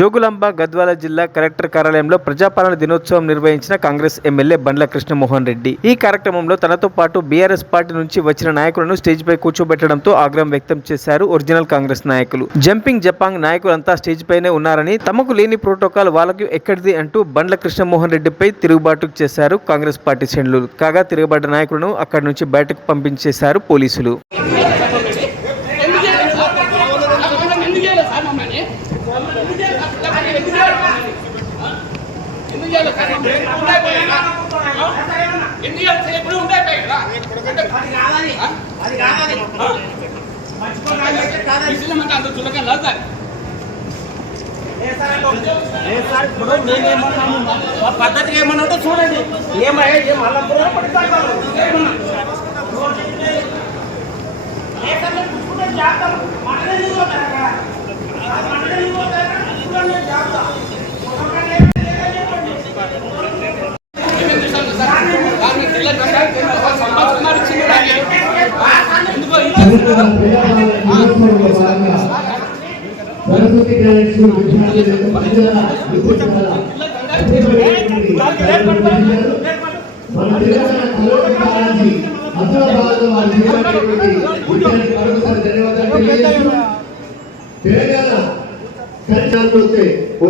జోగులాంబ గద్వాల జిల్లా కలెక్టర్ కార్యాలయంలో ప్రజాపాలన దినోత్సవం నిర్వహించిన కాంగ్రెస్ ఎమ్మెల్యే బండ్ల కృష్ణమోహన్ రెడ్డి. ఈ కార్యక్రమంలో తనతో పాటు బీఆర్ఎస్ పార్టీ నుంచి వచ్చిన నాయకులను స్టేజ్ పై కూర్చోబెట్టడంతో ఆగ్రహం వ్యక్తం చేశారు ఒరిజినల్ కాంగ్రెస్ నాయకులు. జంపింగ్ జపాంగ్ నాయకులంతా స్టేజ్ పైనే ఉన్నారని, తమకు లేని ప్రోటోకాల్ వాళ్ళకు ఎక్కడిది అంటూ బండ్ల కృష్ణమోహన్ రెడ్డిపై తిరుగుబాటు చేశారు కాంగ్రెస్ పార్టీ శ్రేణులు. కాగా తిరగబడ్డ నాయకులను అక్కడి నుంచి బయటకు పంపించేశారు పోలీసులు. పద్ధతిగా ఏమన్నా చూడండి.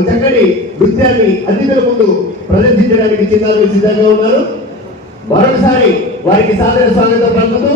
చక్కటి నృత్యాన్ని అతిథుల ముందు ప్రదర్శించడానికి సిద్ధంగా ఉన్నారు. మరొకసారి వారికి సాదర స్వాగతం పలుకుతూ